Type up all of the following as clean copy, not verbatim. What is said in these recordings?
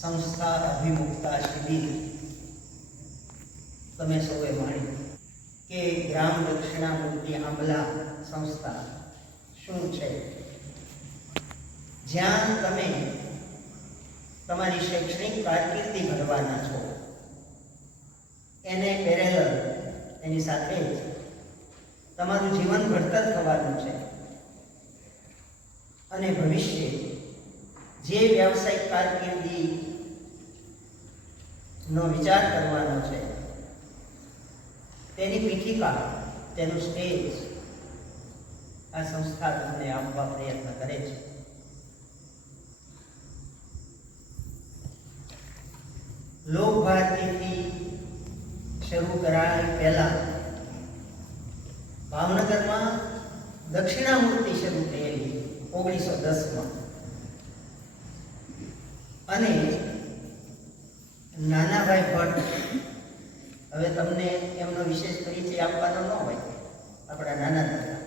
સંસ્થા અભિમુખતા શિબિર તમે સૌએ માણી કે ગ્રામ દક્ષિણામૂર્તિ આંબલા સંસ્થા શું છે, જ્યાં તમે તમારી શૈક્ષણિક કારકિર્દી ઘડવાના છો, એને પેરેલલ એની સાથે જ તમારું જીવન ઘડતર થવાનું છે અને ભવિષ્ય જે વ્યવસાયિક કારકિર્દી નો વિચાર કરવાનો છે તેની પીઠિકા, તેનું સ્ટેજ આ સંસ્થા તમને આપવા પ્રયત્ન કરે છે. લોકભારતીથી શરૂ કરાય પહેલા ભાવનગરમાં દક્ષિણામૂર્તિ શરૂ થયેલી 1910માં, અને નાનાભાઈ ભટ્ટ, હવે તમને એમનો વિશેષ પરિચય આપવાનો ન હોય, આપણા નાના દાદા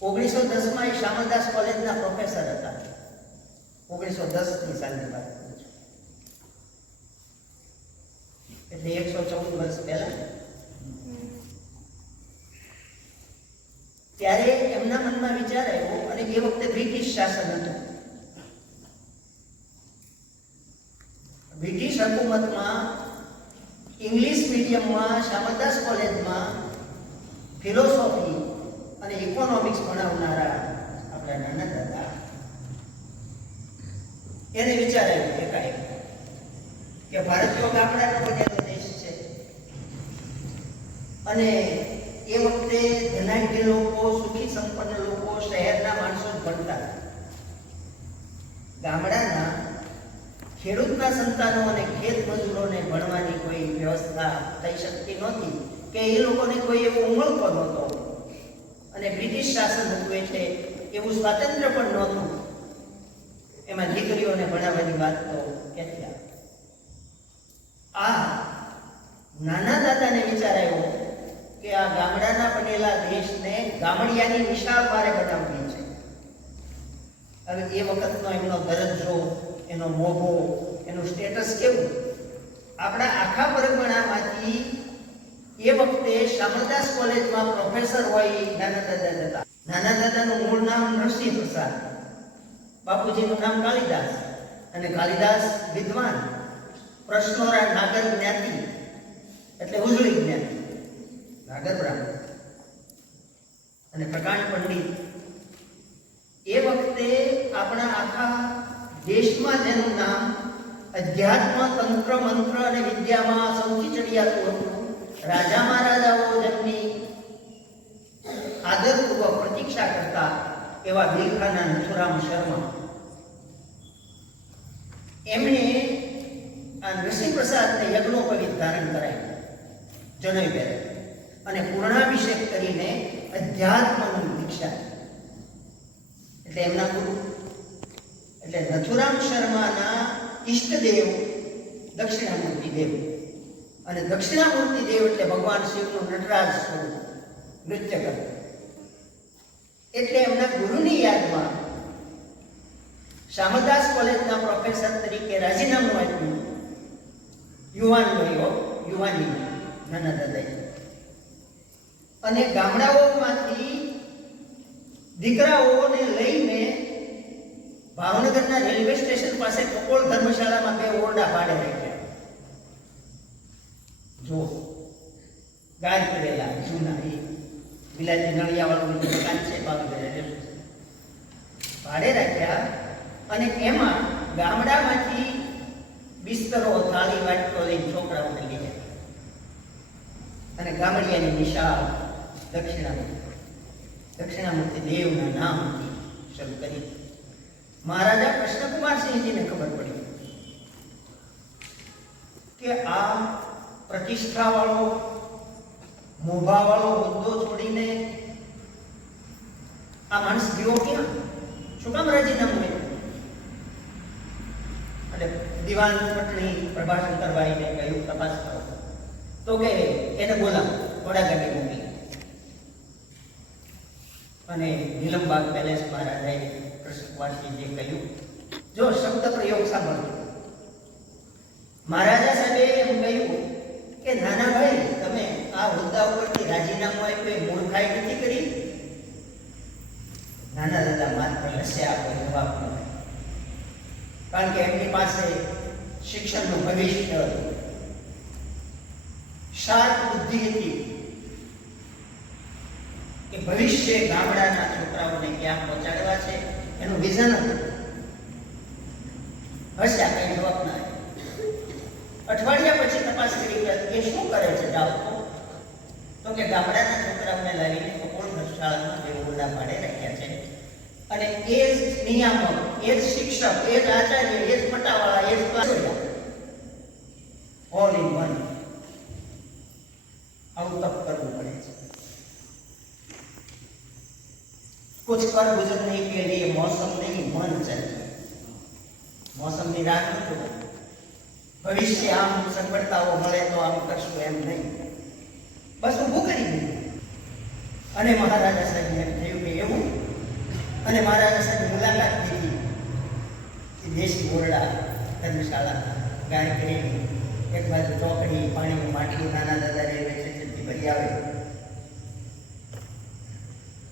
1910માં એ શામળદાસ કોલેજના પ્રોફેસર હતા. 1910ની સાલની વાત કરું છું, એટલે 114 વર્ષ પહેલા. ત્યારે એમના મનમાં વિચાર આવ્યો, અને એ વખતે બ્રિટિશ શાસન હતું. બ્રિટિશ હુકુમતમાં ઇંગ્લિશ મીડિયમમાં શામળદાસ કોલેજમાં ફિલોસોફી અને ઇકોનોમિક્સ ભણાવનારા આપણા નાના દાદા, એને વિચાર આવ્યો એકાએક કે ભારત તો ગામડાનો બનેલો દેશ છે, અને એ વખતે ધનાઢ્ય લોકો, સુખી સંપન્ન લોકો, શહેરના માણસો જ ભણતા, ગામડાના ખેડૂતના સંતાનો અને ખેત મજૂરોને ભણવાની કોઈ વ્યવસ્થા થઈ શકતી નહોતી, કે એ લોકોને કોઈ એવો ઉમળકો નહોતો, અને બ્રિટિશ શાસન હતું એટલે એવું સ્વાતંત્ર્ય પણ નહોતું. એમાં દીકરીઓને ભણાવવાની વાત તો ક્યાંથી આવે? આ નાના દાદાને વિચાર આવ્યો કે આ ગામડાના બનેલા દેશને ગામડિયાની વિશાળ મારે બનાવવી છે. હવે એ વખતનો એમનો દરજ્જો, એનો મોભો, એનું સ્ટેટસ કેવું? આપણા આખા પરગણામાંથી એ વખતે શામળદાસ કોલેજમાં પ્રોફેસર હોય નાના દાદા હતા. નાના દાદાનું મૂળ નામ નરસિંહ પ્રસાદ, બાપુજીનું નામ કાલિદાસ, અને કાલિદાસ વિદ્વાન, પ્રશ્નોરા નાગર જ્ઞાતિ એટલે ઉજળી જ્ઞાતિ, નાગર બ્રાહ્મણ, અને પ્રકાંડ પંડિત. એ વખતે આપણા આખા દેશમાં જેનું નામ અધ્યાત્મ, તંત્ર, મંત્ર અને વિદ્યામાં સૌથી ચડિયાતું હતું, રાજા મહારાજાઓ જેમની આદરપૂર્વક પ્રતીક્ષા કરતા એવા બિલખાના નથુરામ શર્મા, એમણે આ નરસિંહ પ્રસાદને યજ્ઞોપવિત ધારણ કરાય, જનોઈ પહેરે, અને પૂર્ણાભિષેક કરીને અધ્યાત્મની દીક્ષા, એટલે એમના ગુરુ. એટલે નથુરામ શર્માના ઈષ્ટદેવ દક્ષિણામૂર્તિ દેવ, અને દક્ષિણામૂર્તિ દેવ એટલે ભગવાન શિવનું નટરાજ સ્વરૂપ નૃત્ય કરે. એટલે એમના ગુરુની યાદમાં શામળદાસ કોલેજના પ્રોફેસર તરીકે રાજીનામું આપ્યું યુવાની નાના દાદાએ, અને ગામડાઓમાંથી દીકરાઓને લઈને ભાવનગરના રેલવે સ્ટેશન પાસે કપોળ ધર્મશાળામાં 2 ઓરડા ભાડે રાખ્યા. જો ગાય કરેલા જૂના, એ વિલાયતી નળિયાવાળું દુકાન છે ભાવનગર, ભાડે રાખ્યા અને એમાં ગામડામાંથી બિસ્તરો થાળી વાટકો લઈને છોકરાઓને લઈ જાય અને ગામડિયાની વિશાળ દક્ષિણામૂર્તિ દેવના નામથી શરૂ કરી. મહારાજા કૃષ્ણકુમારસિંહજીને ખબર પડી કે આ પ્રતિષ્ઠાવાળો મોભાવાળો હોદ્દો છોડીને આ માણસ ગયો ક્યાં? શું કામ રાજીનામું આપ્યું? એટલે દિવાન પટણી પ્રભાશંકરભાઈને કહ્યું તપાસ કરો. તો કે એને બોલાવો, ઘોડાગાડી મોકલી અને નીલમબાગ પેલેસ મહારાજાએ કૃષ્ણકુમારસિંહજીએ કહ્યું, જો શબ્દ પ્રયોગ સાંભળજો. મહારાજા સાહેબે એમ કહ્યું કે નાના ભાઈ, તમે આ હોદ્દા ઉપરથી રાજીનામું આપ્યું એ મૂર્ખાઈ નથી કરી? નાના દાદા માત્ર હસ્યા, કોઈ જવાબ ન આપ્યો. કારણ કે એમની પાસે શિક્ષણનું ભવિષ્ય હતું, શાર્પ બુદ્ધિ હતી કે ભવિષ્ય ગામડાના છોકરાઓને ક્યાં પહોંચાડવા છે એનું વિઝન હતું. હસ્યા, કઈ જવાબ ના આપ્યો. અઠવાડિયા પછી તપાસ કરી કે એ શું કરે છે જાઓ તો કે ગામડાના છોકરાઓને લાવીને ગોકુળ શાળામાં દેવોડા ભાડે રાખ્યા છે અને એ જ નિયામક, એ જ શિક્ષક, એ જ આચાર્ય, એ જ પટાવાળા, એ જ ઓલ ઇન વન. આવું તપ કરવું પડે છે. कुछ कर गुजरने के लिए मौसम नहीं मन चाहिए. मौसमની રાહ ન જોવો. ભવિષ્ય આમ સગવડતાઓ મળે તો આમ કરશું એમ નહીં, બસ ઊભું કરી દીધું. અને મહારાજા સાહેબને થયું કે એવું. અને મહારાજા સાહેબ મુલાકાત લીધી દેશી ઓરડા ધર્મશાળા ગાય કરેલી, એક બાજુ ચોકડી, પાણીનું માટલું નાના દાદા રેલવે સ્ટેશનથી ભરી આવે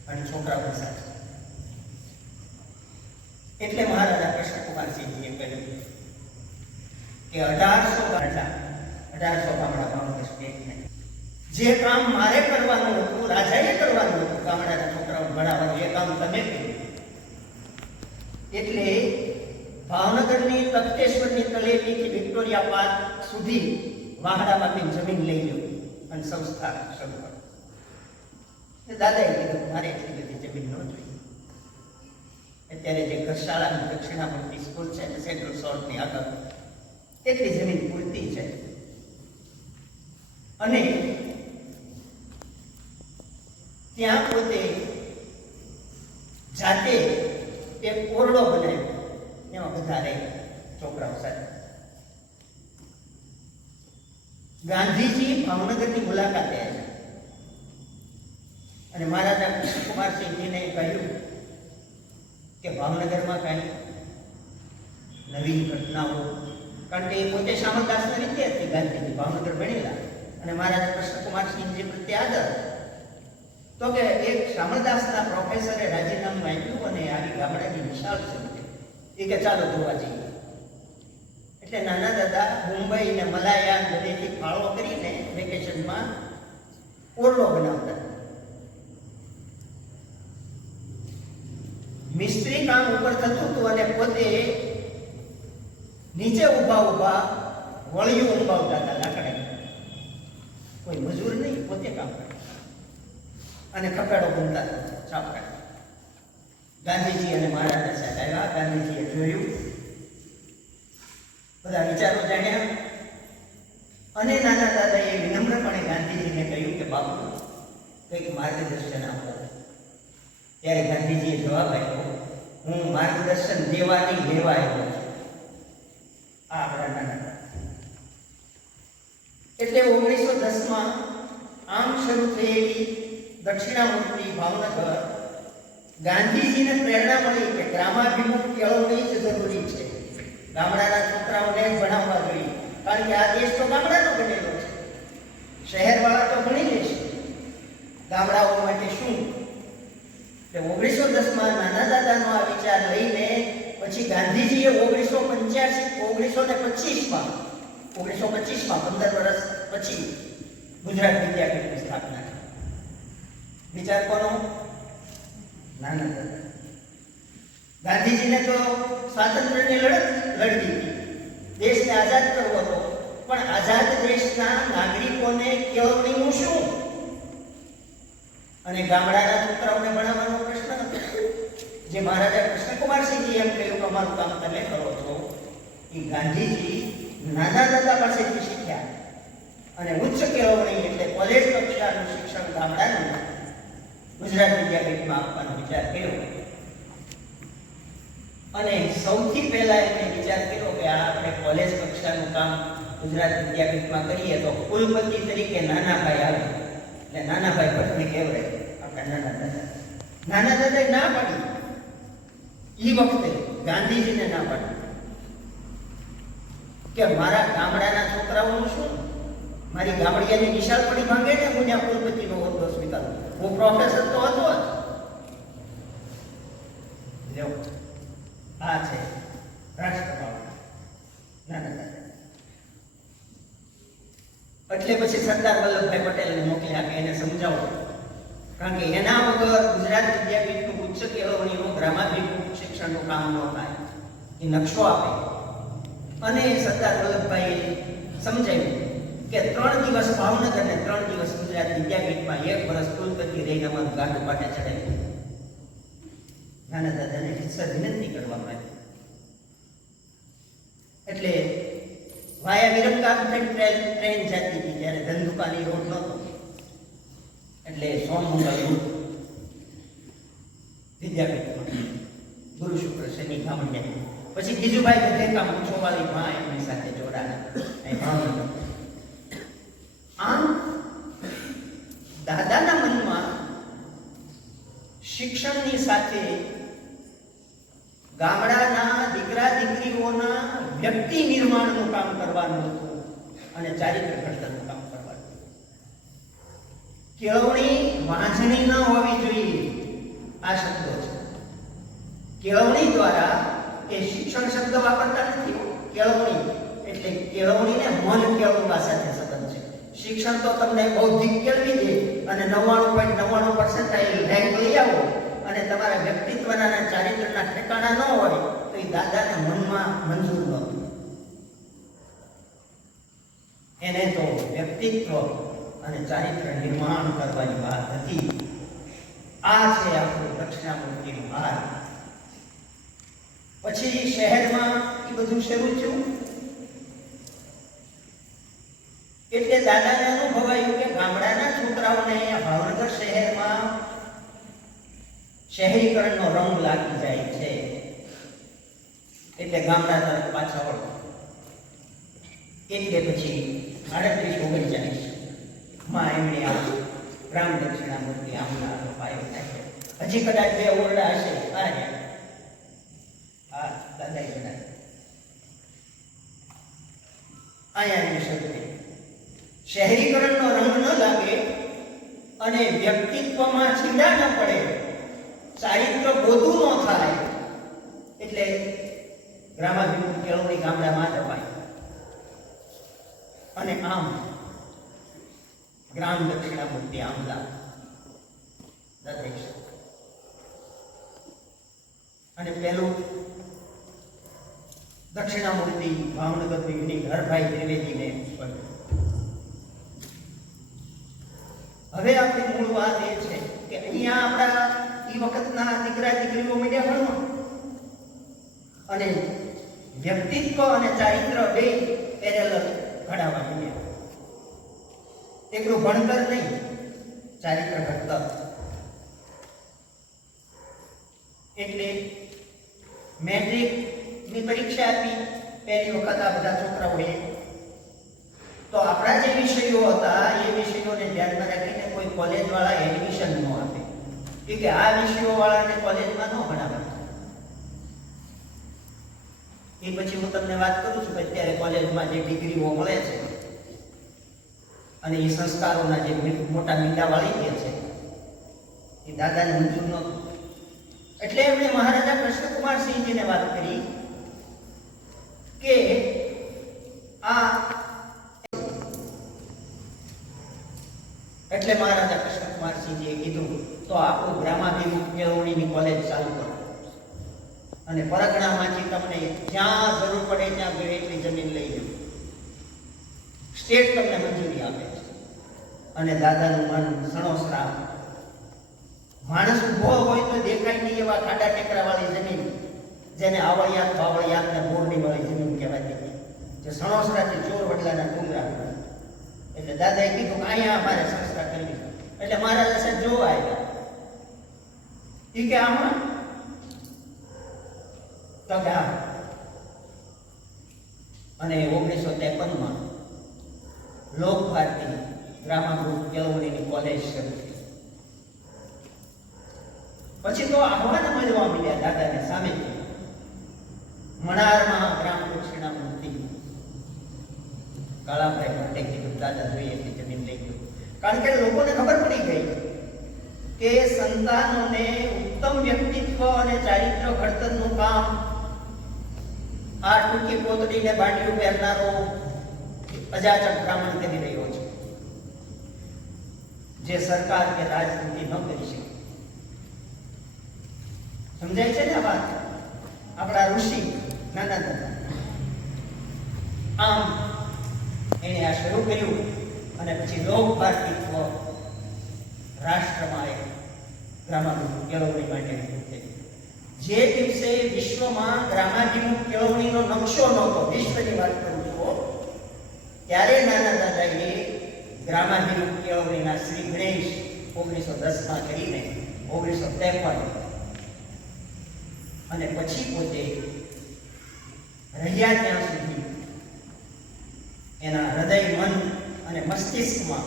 અને છોકરાઓની સાથે. એટલે મહારાજા કૃષ્ણકુમારસિંહજીએ કહ્યું કે 1800 ગામડા સ્ટેટને જે કામ મારે કરવાનું હતું, રાજાએ કરવાનું હતું, ગામડાના છોકરાઓ ભણાવવાનું, એ કામ તમે કર્યું. એટલે ભાવનગરની તખતેશ્વરની તળેટીથી વિક્ટોરિયા પાર્ક સુધી વાહડામાંથી જમીન લઈ લો અને સંસ્થા શરૂ કરો. દાદાએ કીધું મારે એટલી બધી જમીન ન જોઈએ. અત્યારે જે ઘરશાળાની દક્ષિણામૂર્તિ સ્કૂલ છે ને સેન્ટ્રલ સોર્ટની આગળ એટલી જમીન પૂરતી છે. અને ત્યાં પોતે જાતે એક ઓરડો બનાવ્યો, એમાં બધા રહે છોકરાઓ સાથે. ગાંધીજી ભાવનગરની મુલાકાતે આવ્યા અને મહારાજા કૃષ્ણકુમારસિંહજીને કહ્યું કે ભાવનગરમાં કાંઈ નવીન ઘટનાઓ, કારણ કે એ પોતે શામળદાસના વિદ્યાર્થી ગાંધીજી ભાવનગર ભણેલા અને મહારાજા કૃષ્ણકુમારસિંહજી પ્રત્યે આદર. તો કે એક શામળદાસના પ્રોફેસરે રાજીનામું આપ્યું અને આવી ગામડાની વિશાળ છે એ કે ચાલો જોવા જઈએ. એટલે નાના દાદા મુંબઈ ને મલાયા બધેથી ફાળો કરીને વેકેશનમાં ઓરડો બનાવતા. મિસ્ત્રી કામ ઉપર થતું હતું અને પોતે નીચે ઊભા વળિયું ઊંબાવતા હતા લાકડા. કોઈ મજૂર નહીં, પોતે કામ કરે અને ખપેડો બનતા છાપડા. ગાંધીજી અને મહારાજા સાહેબ આવ્યા. ગાંધીજીએ જોયું, બધા વિચારો જાણ્યા અને નાના દાદાએ વિનમ્રપણે ગાંધીજીને કહ્યું કે બાપુ કંઈક માર્ગદર્શન આપો. ત્યારે ગાંધીજીએ જવાબ આપ્યો, હું માર્ગદર્શન દેવા નહીં લેવા આવ્યો છું. આ આપણા નાના. એટલે 1910માં આમ શરૂ થયેલી દક્ષિણામૂર્તિ ભાવનગર ગાંધીજીને પ્રેરણા મળી કે ગ્રામાભિમુખ કેળવણી જ જરૂરી છે. ગામડાના છોકરાઓને જ ભણાવવા જોઈએ, કારણ કે આ દેશ તો ગામડાનો બનેલો છે. શહેરવાળા તો ભણી લેશે, ગામડાઓ માટે શું. 1910માં નાના દાદાનો આ વિચાર લઈને પછી ગાંધીજીએ 1925માં 15 વર્ષ પછી ગુજરાત વિદ્યાપીઠની સ્થાપના કરી. વિચાર કોનો? નાના દાદા. ગાંધીજીને તો સ્વાતંત્ર્યની લડત લડવી હતી, દેશને આઝાદ કરવો હતો, પણ આઝાદ દેશના નાગરિકોને કેળવણીનું શું? અને ગામડાના છોકરાઓને ભણાવવાનો પ્રશ્ન હતો. જે મહારાજા કૃષ્ણકુમારસિંહજી એમ કહ્યું કે અમારું કામ તમે કરો છો, એ ગાંધીજી નાના દાદા પાસેથી શીખ્યા. અને ઉચ્ચ કેળવણી એટલે કોલેજ કક્ષાનું શિક્ષણ ગામડાનું ગુજરાત વિદ્યાપીઠમાં આપવાનો વિચાર કર્યો. અને સૌથી પહેલા એમને વિચાર કર્યો કે આપણે કોલેજ કક્ષાનું કામ ગુજરાત વિદ્યાપીઠમાં કરીએ તો કુલપતિ તરીકે નાનાભાઈ આવે. એટલે નાનાભાઈ ભટ્ટને કહેવાય આપણા નાના દાદાએ ના પાડી. એ વખતે ગાંધીજીને ના પાડી કે મારા ગામડાના છોકરાઓનું શું? મારી ગામડિયાની નિશાળ પડી ભાંગે ને હું ત્યાં કુલપતિનો હોદ્દો સ્વીકારું. હું પ્રોફેસર તો હતો જ. આ છે રાષ્ટ્રભાવ. એટલે પછી સરદાર વલ્લભભાઈ પટેલને મોકલ્યા કે એને સમજાવો, કારણ કે એના વગર ગુજરાત વિદ્યાપીઠનું ઉચ્ચ કેળવણીનું ગ્રામાભિમુખ શિક્ષણનું કામ ન થાય. એ નકશો આપે અને સરદાર વલ્લભભાઈએ સમજાવ્યું કે 3 દિવસ ભાવનગર ને 3 દિવસ ગુજરાત વિદ્યાપીઠમાં 1 વર્ષ કુલપતિ રહીને અમારું ગાડું પાટે ચડાવ્યું. નાના દાદાને રીતસર વિનંતી કરવામાં આવી. એટલે વાયા વિરમગામ ટ્રેન જતી હતી ત્યારે ધંધુકાની રોડ નહોતો. એટલે સોમમંગળ રૂટ વિદ્યાપીઠમાં ગુરુ શુક્ર શનિ ગામડિયા. પછી ગીજુભાઈ ગધેકા મૂછોવાળી માં એમની સાથે જોડાયા. આમ દાદાના મનમાં શિક્ષણની સાથે ગામડાના દીકરા દીકરીઓના વ્યક્તિ નિર્માણનું કામ કરવાનું હતું અને ચારિત્ર ઘડતરનું કામ કરવાનું. કેળવણી વાંચણી ન હોવી જોઈએ, આ શબ્દો છે. કેળવણી દ્વારા એ શિક્ષણ શબ્દ વાપરતા નથી. કેળવણી એટલે કેળવણીને મન કેળવવા સાથે સંબંધ છે. શિક્ષણ તો તમને બૌદ્ધિક કેળવી દે અને 99.99% રેન્ક લઈ આવો અને તમારા વ્યક્તિત્વના અને ચારિત્રના ઠેકાણા ન હોય તો એ દાદાને મનમાં મંજૂર નહોતું. એને તો વ્યક્તિત્વ અને ચારિત્ર નિર્માણ કરવાની વાત હતી. આ છે આપણું દક્ષિણામૂર્તિનું હાર. પછી શહેરમાં એ બધું શરૂ થયું એટલે દાદાને અનુભવાયું કે ગામડાના છોકરાઓને ભાવનગર શહેરમાં શહેરીકરણનો રંગ લાગી જાય છે. એટલે ગામડા તરફ પાછા વળો. એટલે પછી 38-39 માં એમણે આ ગ્રામ દક્ષિણામૂર્તિ આમના પાયો નાખ્યો. હજી કદાચ 2 ઓરડા હશે. આ દાદાએ બનાવ્યા. અહીંયા એમને શરૂ કરી. શહેરીકરણનો રંગ ન લાગે અને વ્યક્તિત્વમાં છીંડા ન પડે, ચારિત્ર બોધું ન થાય એટલે ગ્રામાભિમુખ કેળવણી ગામડામાં જ અપાય. અને આમ ગ્રામ દક્ષિણામૂર્તિ આમલા અને પેલું દક્ષિણામૂર્તિ ભાવનગર હરભાઈ ત્રિવેદીને હવે આપણી મૂળ વાત એ છે કે અહીંયા આપણા એ વખતના દીકરા દીકરીઓ મીડિયા ભણવા અને વ્યક્તિત્વ અને ચારિત્ર બે પેરેલલ ઘડાવવા મીડિયા. એકલું ભણતર નહીં, ચારિત્ર ઘડતર. એટલે મેટ્રિકની પરીક્ષા આપી પહેલી વખત આ બધા છોકરાઓએ તો આપણા જે વિષયો હતા એ વિષયોને ધ્યાનમાં રાખીને કોઈ કોલેજ વાળા એડમિશન ન આપે કે આ વિષયો વાળાને કોલેજમાં ન ભણાવે. એ પછી હું તમને વાત કરું છું કે અત્યારે કોલેજમાં જે ડિગ્રીઓ મળે છે અને એ સંસ્કારોના જે મોટા મીંડા વાળી ગયા છે એ દાદાને મંજૂર નહોતું. એટલે એમણે મહારાજા કૃષ્ણકુમારસિંહજીને વાત કરી કે આ એટલે મહારાજા કૃષ્ણકુમારસિંહજીએ કીધું તો આપણું ગ્રામાભિમુખ કેળવણીની કોલેજ ચાલુ કરો. અને પરગણામાંથી તમને જ્યાં જરૂર પડે ત્યાં જોઈએ એટલી જમીન લઈ લો. સ્ટેટ તમને મંજૂરી આપે છે. અને દાદાનું મન સણોસરા, માણસ ઉભો હોય તો દેખાય નહીં એવા ખાડા ટેકરા વાળી જમીન, જેને આવળિયાત બાવળિયાત ને બોરની વાળી જમીન કહેવાતી હતી, જે સણોસરાથી ચોર વડલાના ડુંગરા હતા. એટલે દાદાએ કીધું કે અહીંયા અમારે સંસ્થા કરવી છે. એટલે મહારાજ સાહેબ જોવા આવ્યા. એ કે આમાં તો કે આ. અને 1953માં લોક ભારતી ગ્રામાગૃહ કેળવણીની કોલેજ શરૂ થઈ. પછી તો આહવાન મળવા મળ્યા દાદાને સામેથી. મણારમાં ગ્રામ દક્ષિણામૂર્તિ કાળાભાઈ ભટ્ટે કીધું દાદા જોઈએ એટલી જમીન લઈ ગયો. કારણ કે લોકોને ખબર પડી ગઈ કે સંતાનોને ઉત્તમ વ્યક્તિત્વ અને ચારિત્ર ઘડતરનું કામ આ ટૂંકી પોતડીને બાંડિયું પહેરનારો અજાચક બ્રાહ્મણ કરી રહ્યો છે, જે સરકાર કે રાજનીતિ ન કરી શકે. સમજાય છે ને વાત? આપણા ઋષિ નાના દાદા આમ એને આ શરૂ કર્યું. અને પછી લોક ભારતીત્વ રાષ્ટ્રમાં એક ગ્રામાભિમુખ કેળવણી માટેની થઈ. જે દિવસે વિશ્વમાં ગ્રામાભિમુખ કેળવણીનો નકશો નહોતો, વિશ્વની વાત કરું છું, ત્યારે નાના દાદાએ ગ્રામાભિમુખ કેળવણીના શ્રી ગણેશ 1910માં કરીને 1953 અને પછી પોતે રહ્યા ત્યાં સુધી એના હૃદય, મન અને મસ્તિષ્કમાં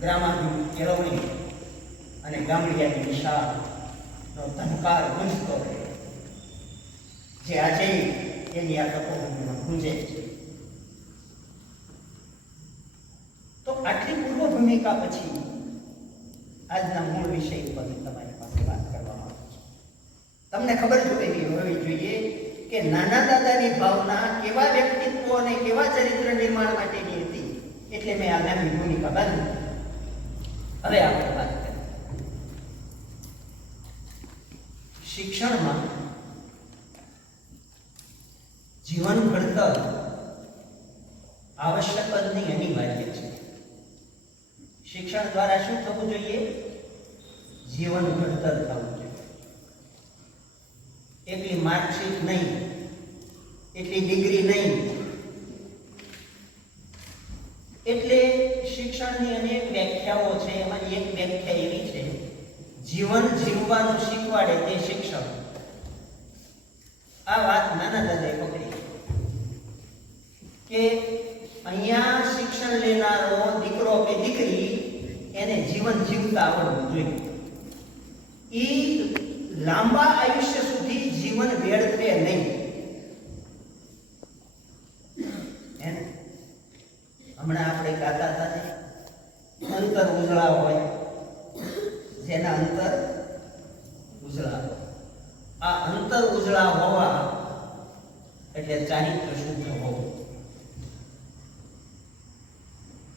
ગ્રામાભિમુખ કેળવણી અને ગામડિયાની નિશાળનો ધનકાર ગુંજતો રહ્યો, જે આજે એની આ તપોભૂમિમાં ગુંજે છે. તો આટલી પૂર્વ ભૂમિકા પછી આજના મૂળ વિષય ઉપર તમારી પાસે વાત કરવામાં આવે છે. તમને ખબર હોવી જોઈએ કે નાના દાદાની ભાવના કેવા વ્યક્તિત્વ અને કેવા ચરિત્ર નિર્માણ માટેની હતી. એટલે મેં આ નાની ભૂમિકા બાંધી. હવે આપણે વાત કરીએ શિક્ષણમાં જીવન ઘડતર આવશ્યક જ નહીં, અનિવાર્ય છે. શિક્ષણ દ્વારા શું થવું જોઈએ? જીવન ઘડતર થવું જોઈએ. એટલી માર્કશીટ નહીં, એટલી ડિગ્રી નહીં. એટલે શિક્ષણની અનેક વ્યાખ્યાઓ છે. એમાંની એક વ્યાખ્યા એવી છે, જીવન જીવવાનું શીખવાડે તે શિક્ષણ. આ વાત નાના દાદાએ પકડી કે અહીંયા શિક્ષણ લેનારો દીકરો કે દીકરી એને જીવન જીવતા આવડવું જોઈએ. એ લાંબા આયુષ્ય સુધી જીવન વેડફે નહીં. હમણાં આપણે ગાતા હતા ને, અંતર ઉજળા હોય, જેના અંતર ઉજળા હોય. આ અંતર ઉજળા હોવા એટલે ચારિત્ર શુદ્ધ હોવું.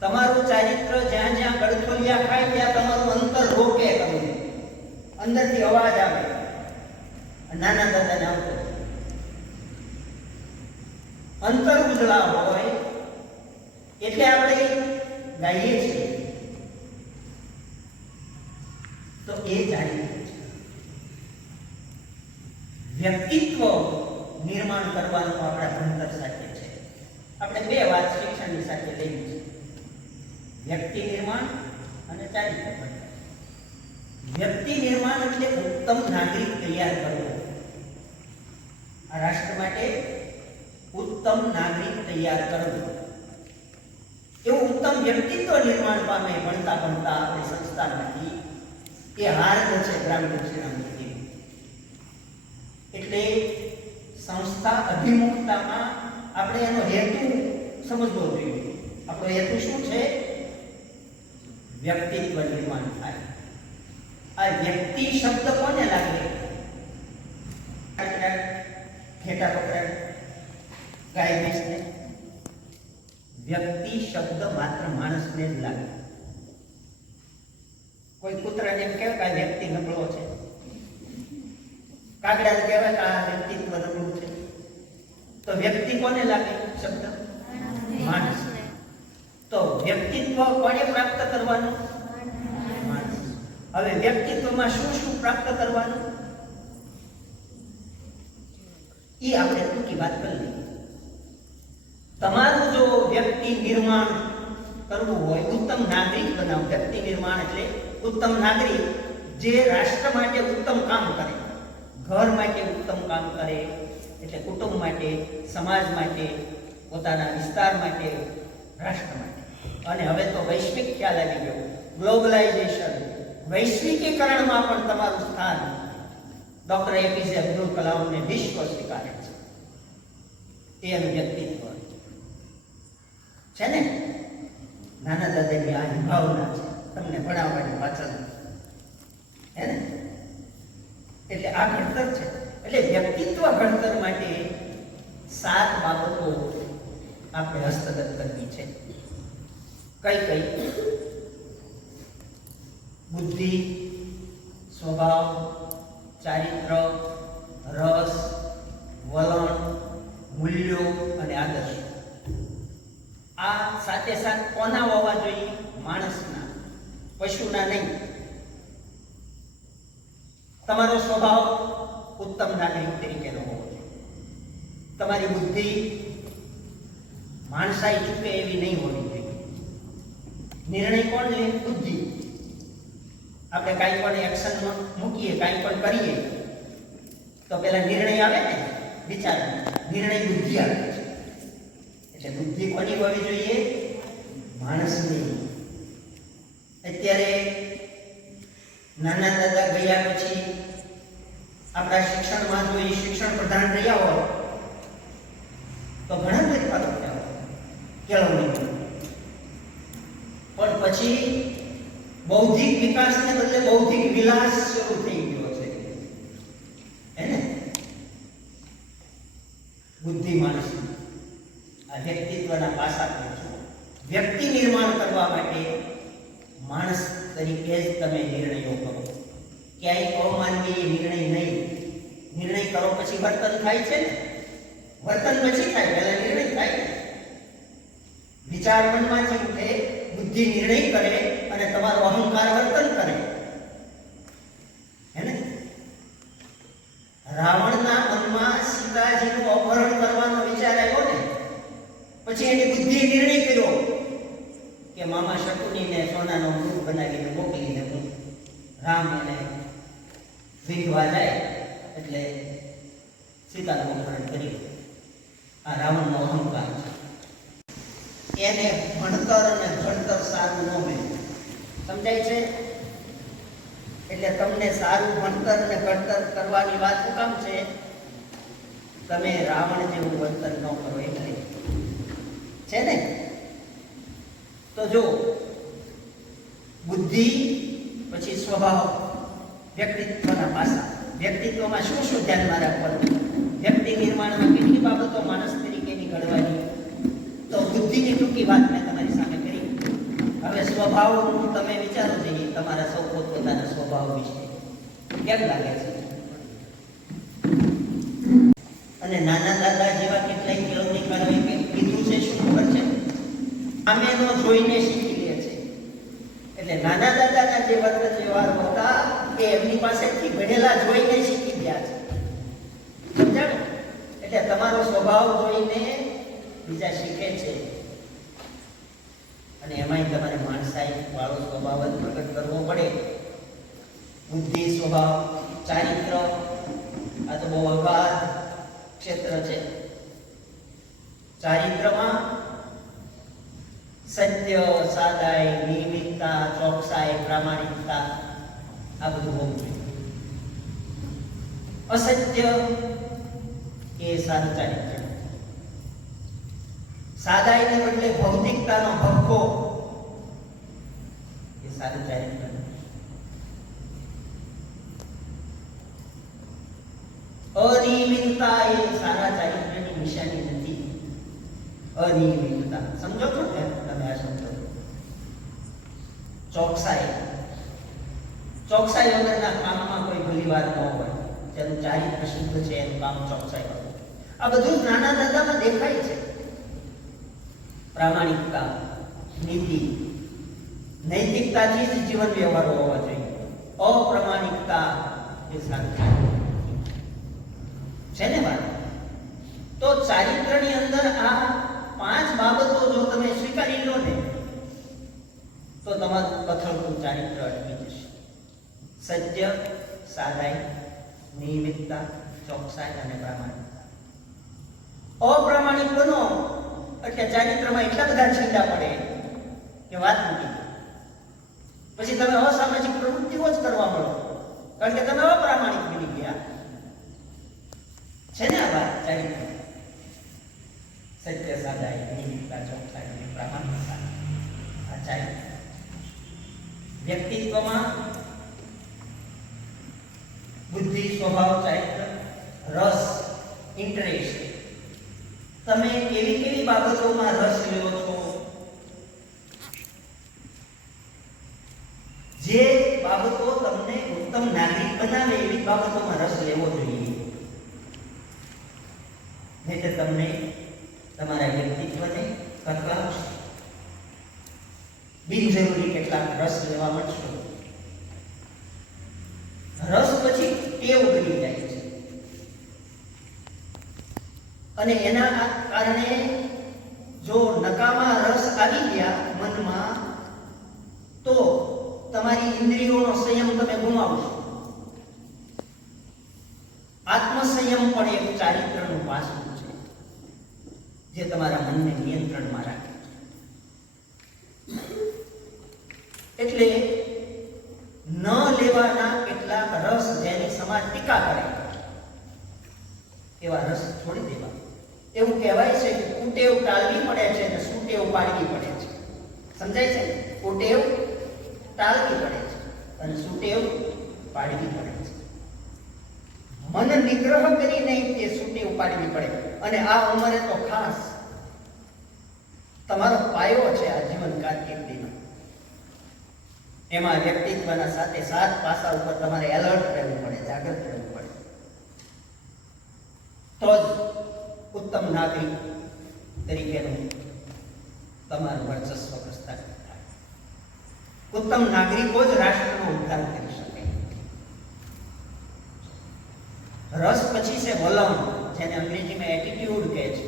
તમારું ચારિત્ર જ્યાં જ્યાં ગળથોલિયા ખાય ત્યાં તમારું અંતર રોકે કરે, અંદરથી અવાજ આવે. નાના દાદાને આવતો અંતર ઉજળા હોય એટલે આપણે ગાઈએ છીએ તો એ જાણીએ છીએ. વ્યક્તિત્વ નિર્માણ કરવાનું આપણા ભણતર સાથે છે. આપણે બે વાત શિક્ષણની સાથે લઈએ છીએ, વ્યક્તિ નિર્માણ અને ચારિત્ર ભણતર. વ્યક્તિ નિર્માણ એટલે ઉત્તમ નાગરિક તૈયાર કરવો. આ રાષ્ટ્ર માટે ઉત્તમ નાગરિક તૈયાર કરવો, એવું ઉત્તમ વ્યક્તિત્વ નિર્માણ પામે ભણતા ભણતા આપણી સંસ્થામાંથી એ હાર્દ છે ગ્રામીણ દક્ષિણામૂર્તિ. એટલે સંસ્થા અભિમુખતામાં આપણે એનો હેતુ સમજવો જોઈએ. આપણો હેતુ શું છે? વ્યક્તિત્વ નિર્માણ થાય. આ વ્યક્તિ શબ્દ કોને લાગે? ઘેટા પકડાય, ગાય ભેંસને. વ્યક્તિ શબ્દ માત્ર માણસને જ લાગે. કોઈ કૂતરાને એમ કહેવાય કે વ્યક્તિ નબળો છે, કાગડા કહેવાય કે આ વ્યક્તિત્વ નબળું છે. તો વ્યક્તિ કોને લાગે શબ્દ? માણસ. તો વ્યક્તિત્વ કોને પ્રાપ્ત કરવાનું? માણસ. હવે વ્યક્તિત્વમાં શું શું પ્રાપ્ત કરવાનું એ આપણે ટૂંકી વાત કરી લઈએ. તમારું જો વ્યક્તિ નિર્માણ કરવું હોય, ઉત્તમ નાગરિક બનાવો. વ્યક્તિ નિર્માણ એટલે ઉત્તમ નાગરિક જે રાષ્ટ્ર માટે ઉત્તમ કામ કરે, ઘર માટે ઉત્તમ કામ કરે, એટલે કુટુંબ માટે, સમાજ માટે, પોતાના વિસ્તાર માટે, રાષ્ટ્ર માટે. અને હવે તો વૈશ્વિક ખ્યાલ આવી ગયો, ગ્લોબલાઇઝેશન, વૈશ્વિકીકરણમાં પણ તમારું સ્થાન ડોક્ટર એપીજે અબ્દુલ કલામને વિશ્વ સ્વીકારે છે. એ એનું વ્યક્તિત્વ છે ને. નાના દાદાની આ ભાવના છે તમને ભણાવવાની પાછળ, હે ને. એટલે આ ઘડતર છે. એટલે વ્યક્તિત્વ ઘડતર માટે 7 બાબતો આપણે હસ્તગત કરવી છે. કઈ કઈ? બુદ્ધિ, સ્વભાવ, ચારિત્ર, રસ, વલણ, મૂલ્યો અને આદર્શ. આ સાથે સાથ કોના હોવા જોઈએ? માણસના, પશુના નહીં. તમારો સ્વભાવ ઉત્તમ નાગરિક તરીકેનો હોવો જોઈએ. તમારી બુદ્ધિ માણસાઈ ચૂકે એવી નહીં હોવી જોઈએ. નિર્ણય કોણ લે? બુદ્ધિ. આપણે કાંઈ પણ એક્શન મૂકીએ, કાંઈ પણ કરીએ તો પેલા નિર્ણય આવે ને, વિચાર. નિર્ણય બુદ્ધિ આવે છે. એટલે બુદ્ધિ કોની હોવી જોઈએ? માણસની. અત્યારે નાના દાદા ગયા પછી આપણા શિક્ષણમાં જો એ શિક્ષણ પ્રધાન રહ્યા હોય તો ઘણા ફેરફારો થયા હોય કેળવણી. પણ પછી બૌદ્ધિક વિકાસને બદલે બૌદ્ધિક વિલાસ શરૂ થઈ ગયો છે, હે ને. બુદ્ધિ માણસ આ વ્યક્તિત્વના પાસા કહે છે. વ્યક્તિ નિર્માણ કરવા માટે માણસ તરીકે જ તમે નિર્ણયો કરો. ક્યાંય અમાનવીય નિર્ણય નહીં. નિર્ણય કરો પછી વર્તન થાય છે ને. વર્તન પછી થાય, પહેલા નિર્ણય થાય. વિચાર મનમાંથી ઉઠે, બુદ્ધિ નિર્ણય કરે અને તમારો અહંકાર વર્તન કરે, હે ને. રાવણના મનમાં સીતાજીનું અપહરણ કરવાનો વિચાર આવ્યો ને, પછી એની બુદ્ધિએ નિર્ણય કર્યો કે મામા શકુનીને સોનાનો મૃગ બનાવીને મોકલીને હું રામ એને વિધવા જાય એટલે સીતાનું અપહરણ કર્યું. આ રાવણનો અહંકાર છે. એને ભણતર અને ઘડતર સારું ન મળ્યું. સમજાય છે? એટલે તમને સારું ભણતર અને ઘડતર કરવાની વાત શું કામ છે? તમે રાવણ જેવું વર્તન ન કરો એટલે છે ને. તો જો બુદ્ધિ, પછી સ્વભાવ, વ્યક્તિત્વના પાસા. વ્યક્તિત્વમાં શું શું ધ્યાનમાં રાખવાનું? વ્યક્તિ નિર્માણમાં કેટલી બાબતો માણસ તરીકેની ઘડવાની? તો બુદ્ધિની ટૂંકી વાત મેં તમારી સામે કરી. હવે સ્વભાવનું તમે વિચારો જોઈએ તમારા સૌ પોતપોતાના સ્વભાવ વિશે કેમ લાગે છે? અને નાના દાદા જેવા કેટલાય કેળવણીકારોએ કીધું છે, શું ખબર છે? સામેનો જોઈને શીખી લે છે. એટલે નાના દાદાના જે વર્તન વ્યવહારો હતા એ એમની પાસેથી ભણેલા જોઈને શીખી ગયા છે. સમજાણું? એટલે તમારો સ્વભાવ જોઈને બીજા શીખે છે. અને એમાંય તમારે માણસાઈ વાળો સ્વભાવ જ પ્રગટ કરવો પડે. બુદ્ધિ, સ્વભાવ, ચારિત્ર, આ તો બહુ અગાધ ક્ષેત્ર છે. ચારિત્રમાં સત્ય, સાદાઈ, નિયમિતતા, ચોકસાઈ, પ્રામાણિકતા, આ બધું હોવું જોઈએ. અસત્ય એ સારું ચારિત્ર. સાદાઈને બદલે ભૌતિકતાનો ભક્કો એ સારું ચારિત્ર. અનિયમિતતા એ સારા ચારિત્રની નિશાની નથી. અનિયમિતતા સમજો છો ને તમે આ શબ્દ? ચોકસાઈ, ચોકસાઈ વગરના કામમાં કોઈ ભલી વાત ન હોય. તેનું ચારિત્ર શુદ્ધ છે, એનું કામ ચોકસાઈવાળું. આ બધું નાના દાદામાં દેખાય છે. પ્રામાણિકતા, નીતિ, નૈતિકતાથી જ જીવન વ્યવહારો હોવા જોઈએ. અપ્રામાણિકતા એ સાચું છે ને વાત. તો ચારિત્રની અંદર આ 5 બાબતો જો તમે સ્વીકારી લો ને તો તમારું કથળતું ચારિત્ર અટકી જશે. સત્ય, સાદાઈ, નિયમિતતા, ચોકસાઈ અને પ્રામાણિકતા. અપ્રામાણિક બનો એટલે ચારિત્રમાં એટલા બધા છીંડા પડે કે વાત મૂકી દો. પછી તમે અસામાજિક પ્રવૃત્તિઓ જ કરવા મળો, કારણ કે તમે અપ્રામાણિક બની ગયા છે ને. આ વાત ચારિત્ર, સત્ય, સાદાઈ, નિયમિતતા, ચોકસાઈ અને પ્રામાણિકતા, આ ચારિત્ર. વ્યક્તિત્વમાં બુદ્ધિ, સ્વભાવ, ચારિત્ર, રસ, ઇન્ટરેસ્ટ. તમે કેવી બાબતોમાં રસ લ્યો છો, જે બાબતો તમને ઉત્તમ નાગરિક બનાવે એવી બાબતોમાં રસ લેવો જોઈએ. નહીંતર તમને તમારા વ્યક્તિત્વને કથળાવશે. બિનજરૂરી કેટલાક રસ લેવા મળશે. રસ પછી ટેવ બની જાય છે અને એના કારણે જો નકામા રસ આવી ગયા મનમાં તો તમારી ઇન્દ્રિયોનો સંયમ તમે ગુમાવશો. આત્મસંયમ પણ એક ચારિત્રનું પાસું છે જે તમારા મનને નિયંત્રણમાં રાખે છે. એટલે ન લેવાના કેટલાક રસ જેની સમાજ ટીકા કરે એવા રસ છોડી દેવા. એવું કહેવાય છે કે કુટેવ ટાળવી પડે છે અને સુટેવ પાડવી પડે છે. સમજાય છે? કુટેવ ટાળવી પડે છે અને સુટેવ પાડવી પડે છે. મન નિગ્રહ કરીને તે સુટેવ પાડવી પડે. અને આ ઉંમરે તો ખાસ તમારો પાયો છે આ જીવન કારકિર્દીનો. એમાં વ્યક્તિત્વના સાથે 7 પાસા ઉપર તમારે એલર્ટ રહેવું પડે, જાગૃત રહેવું પડે. તો જ ઉત્તમ નાગરિક તરીકેનું તમારું વર્ચસ્વ પ્રસ્થાપિત થાય. ઉત્તમ નાગરિકો જ રાષ્ટ્રનો ઉદ્ધાર કરી શકે. રસ પછી છે વલણ, જેને અંગ્રેજીમાં એટીટ્યુડ કહે છે.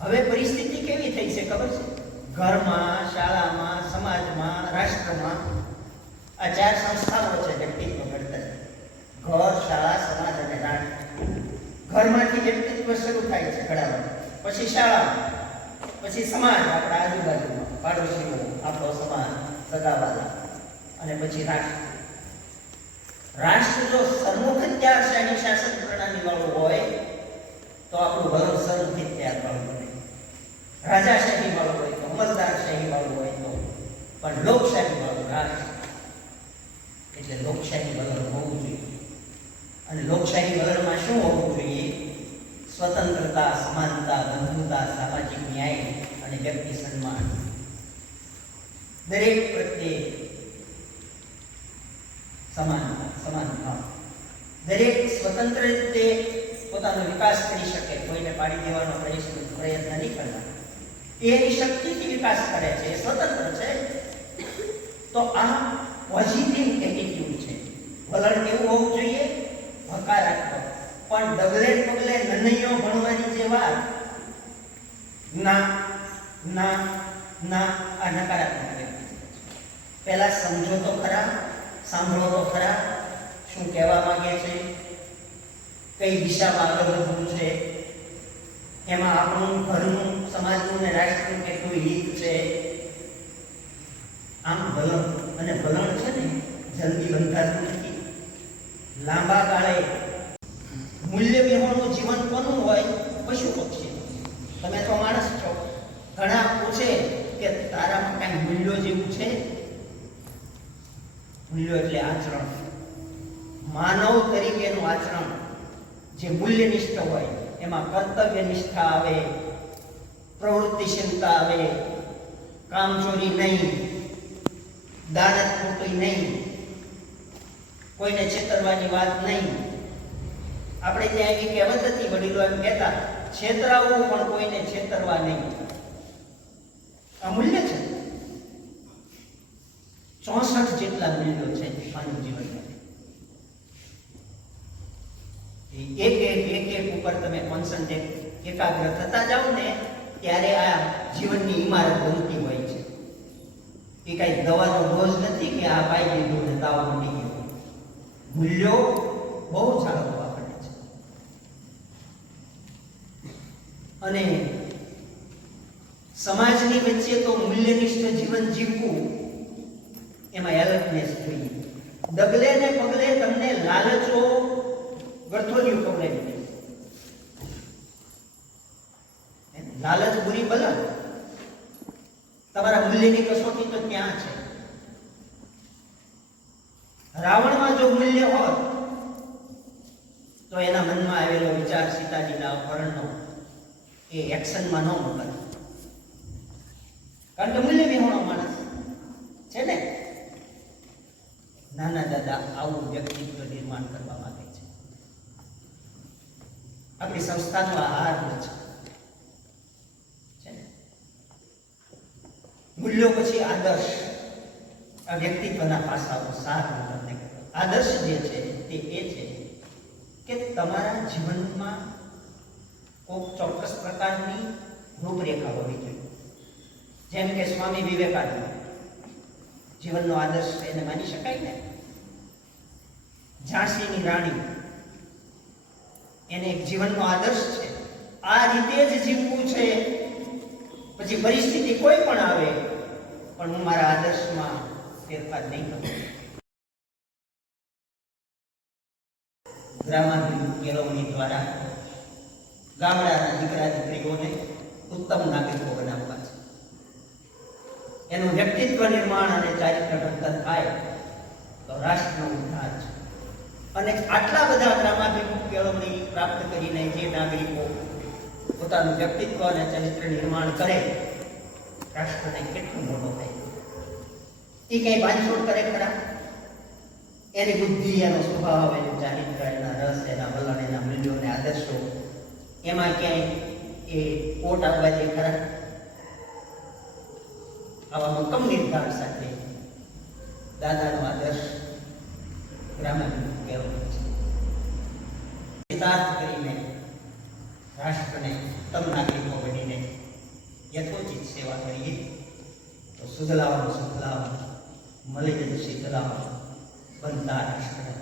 હવે પરિસ્થિતિ કેવી થઈ છે ખબર છે? ઘરમાં, શાળામાં, સમાજમાં, રાષ્ટ્રમાં આ 4 સંસ્થાઓ છે વ્યક્તિત્વ ઘડતર. ઘર, શાળા, સમાજ અને રાષ્ટ્ર. ઘરમાંથી વ્યક્તિત્વ શરૂ થાય છે ઘડાવવાનું, પછી શાળા, પછી સમાજ, આપણા આજુબાજુમાં પાડોશીઓ, આપણો સમાજ, સગાવાલા, અને પછી રાષ્ટ્ર. રાષ્ટ્ર જો સર્વોપચારશાહી શાસન પ્રણાલી વાળું હોય તો આપણું વલણ શરૂથી તૈયાર કરવું પડે. રાજાશાહી વાળું હોય તો, અમલદારશાહી વાળું હોય તો, પણ લોકશાહી વાળું રાષ્ટ્ર એટલે લોકશાહી વલણ હોવું જોઈએ. અને લોકશાહી વલણમાં શું હોવું જોઈએ? સ્વતંત્રતા, સમાનતા, બંધુતા, સામાજિક ન્યાય અને વ્યક્તિ સન્માન. દરેક પ્રત્યે સમાનતા, સમાન ભાવ. દરેક સ્વતંત્ર રીતે પોતાનો વિકાસ કરી શકે, કોઈને પાડી દેવાનો પ્રયત્ન નહીં કરતા. એની શક્તિથી વિકાસ કરે છે, એ સ્વતંત્ર છે. તો આ પોઝિટિવ એટીટ્યુડ છે. વલણ કેવું હોવું જોઈએ? હકારાત્મક. પણ ડગલે પગલે નનૈયો ભણવાની જે વાત, ના ના ના, આ નકારાત્મક વ્યક્તિ. પહેલા સમજો તો ખરા, સાંભળો તો ખરા, શું કહેવા માંગે છે, કઈ દિશામાં આગળ વધવું છે, એમાં આપણું ઘરનું, સમાજનું અને રાષ્ટ્રનું કેટલું હિત છે. આમ વલણ. અને વલણ છે ને જલ્દી બંધાતું નથી. લાંબા ગાળે મૂલ્ય વિહોણું જીવન કોનું હોય? પશુ પક્ષી. તમે તો માણસ છો. ઘણા પૂછે કે તારામાં કાંઈ મૂલ્યો જેવું છે? મૂલ્યો એટલે આચરણ. માનવ તરીકેનું આચરણ જે મૂલ્યનિષ્ઠ હોય, એમાં કર્તવ્ય નિષ્ઠા આવે, પ્રવૃત્તિશીલતા આવે, કામચોરી નહીં, દાનત ખોટી નહીં, કોઈને છેતરવાની વાત નહીં, આપણે ત્યાં એવી કહેવત હતી, વડીલો એમ કહેતા, છેતરાવું પણ કોઈને છેતરવા નહીં. અમૂલ્ય છે. 64 જેટલા મૂલ્યો છે માનવ જીવનમાં. એક ઉપર તમે કોન્સન્ટ્રેટ એકાગ્ર થતા જાઓ ને ત્યારે આ જીવનની ઇમારત બનતી હોય છે. એ કઈ દવાનો ડોઝ નથી કે આ પાઈ લીધું ને તાવ મટી ગયો. મૂલ્યો બહુ જાળવવા પડે છે. અને સમાજની વચ્ચે તો મૂલ્યનિષ્ઠ જીવન જીવવું એમાં એલર્ટનેસ જોઈએ. ડગલે ને પગલે તમને લાલચો ગરથોલિયું ખવડાવી દે. લાલચ બુરી બલા. તમારા મૂલ્યની કસોટી તો ત્યાં છે. રાવણમાં જો મૂલ્ય હોત તો એના મનમાં આવેલો વિચાર સીતાજીના અપહરણનો એ એક્શનમાં ન મોકલે. કારણ કે મૂલ્ય વિહોણો માણસ છે ને. નાના દાદા આવું વ્યક્તિત્વ નિર્માણ કરવા માંગે છે. આપણી સંસ્થાનો આહાર છે ને. મૂલ્યો પછી આદર્શ. આ વ્યક્તિત્વના પાસાઓ સાર તમને આદર્શ જે છે તે એ છે કે તમારા જીવનમાં કોઈ ચોક્કસ પ્રકારની રૂપરેખા હોવી જોઈએ. જેમ કે સ્વામી વિવેકાનંદ જીવનનો આદર્શ એને માની શકાય ને. ઝાંસીની રાણી એને એક જીવનનો આદર્શ છે. આ રીતે જ જીવવું છે. પછી પરિસ્થિતિ કોઈ પણ આવે પણ હું મારા આદર્શમાં ફેરફાર નહીં કરું. ગ્રામાભિમુખ કેળવણી દ્વારા ગામડાના દીકરા દીકરીઓને ઉત્તમ નાગરિકો બનાવવા છે. એનું વ્યક્તિત્વ નિર્માણ અને ચારિત્ર ઘડતર થાય તો રાષ્ટ્રનો ઉદ્ધાર છે. અને આટલા બધા ગ્રામાભિમુખ કેળવણી પ્રાપ્ત કરીને જે નાગરિકો પોતાનું વ્યક્તિત્વ અને ચરિત્ર નિર્માણ કરે, રાષ્ટ્રને કેટલું મોટો થાય. એ કઈ બાંધછોડ કરે ખરા? એની બુદ્ધિ, એનો સ્વભાવ, એનું ચારિત્ર, એના રસ, એના વલણ, એના મૂલ્યો અને આદર્શો, એમાં ક્યાંય એ કોટ આવવા દે ખરા? આવા મક્કમ નિર્ધાર સાથે દાદાનો આદર્શ ગ્રામાભિમુખ કેળવણી છે. હિતાર્થ કરીને રાષ્ટ્રને ઉત્તમ નાગરિકો બનીને યથોચિત સેવા કરીએ તો સુજલામ સુફલામ મલિન શીતલામ બનતા રાષ્ટ્ર